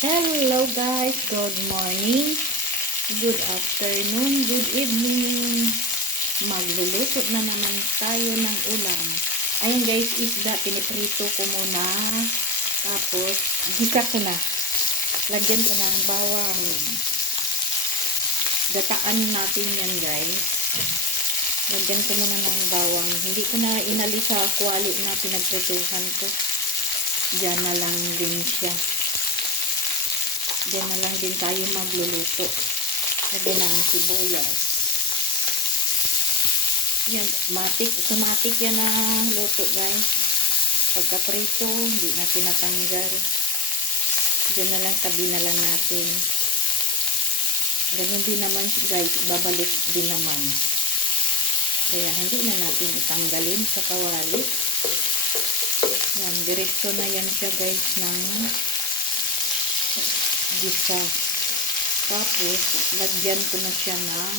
Hello guys, good morning, good afternoon, good evening. Magluluto na naman tayo ng ulam. Ayan guys, isda, piniprito ko muna. Tapos, gisa ko na. Lagyan ko ng bawang. Gataan natin yan guys. Lagyan ko muna ng bawang. Hindi ko na inalis sa kwali na pinagprituhan ko. Diyan na lang din siya. Diyan na lang din tayo magluluto. Lagyan ng sibuyas. Yan, automatic yan na luto guys. Pagka prito, hindi na tinatanggal. Diyan na lang, tabi na lang natin. Ganun din naman guys, babalik din naman. Kaya hindi na natin itanggalin sa kawali. Yan, diretso na yan siya guys ng gisa. Tapos, lagyan ko na siya ng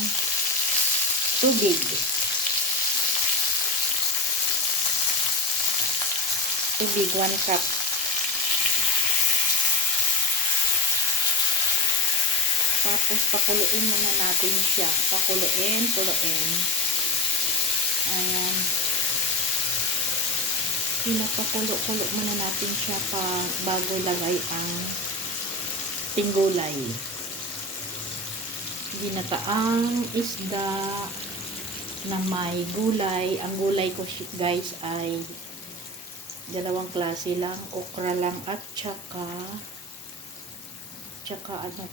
tubig. Tubig, 1 cup. Tapos, pakuluin muna natin siya. Pakuluin. Ayan. Pinapakulo-kulo muna natin siya bago lagay ang tinggulay. Ginataang isda na may gulay. Ang gulay ko guys ay dalawang klase lang, okra lang at tsaka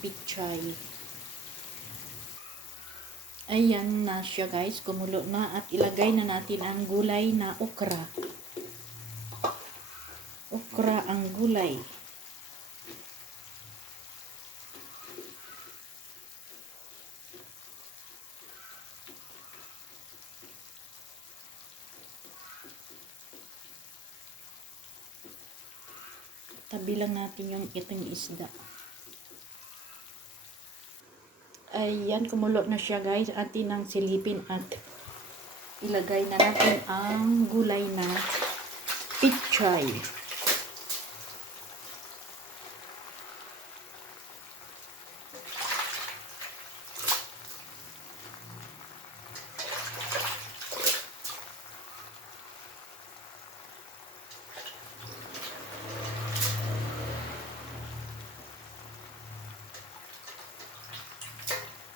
pichay. Ayan na siya guys, kumulo na at ilagay na natin ang gulay na okra. Okra ang gulay. Tabi lang natin yung itong isda. Ayan, kumulo na siya guys. Atin ang silipin at ilagay na natin ang gulay na pichay.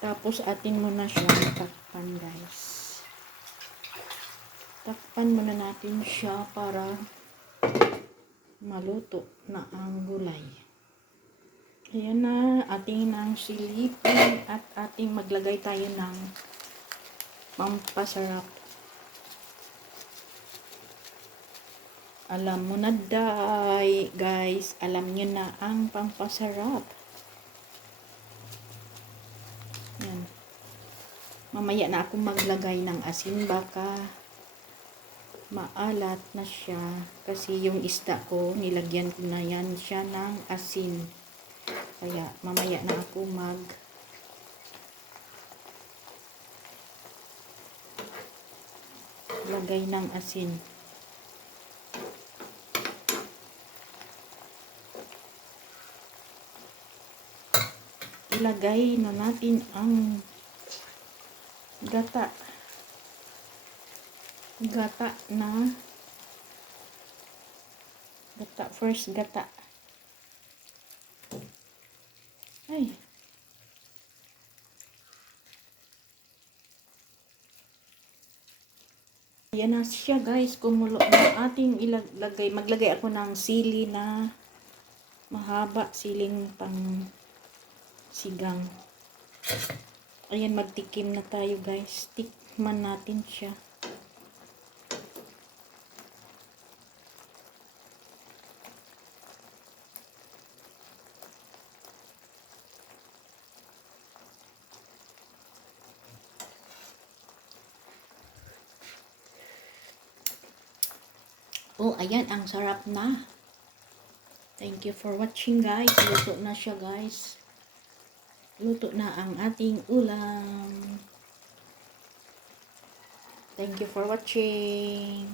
Tapos atin muna siyang takpan guys. Takpan muna natin siya para maluto na ang gulay. Ayan na, ating nang silipin at ating maglagay tayo ng pampasarap. Alam mo na guys, alam nyo na ang pampasarap. Yan. Mamaya na ako maglagay ng asin, baka maalat na siya kasi yung isda ko nilagyan ko na yan siya ng asin, kaya mamaya na ako maglagay ng asin. Ilagay na natin ang gata first gata. Ay, yan na siya guys, kumulo na ating maglagay ako ng sili na mahaba, siling pang sigang. Ayan, magtikim na tayo guys. Tikman natin siya. Oh, ayan, ang sarap na. Thank you for watching guys. Luto na siya guys. Luto na ang ating ulam. Thank you for watching.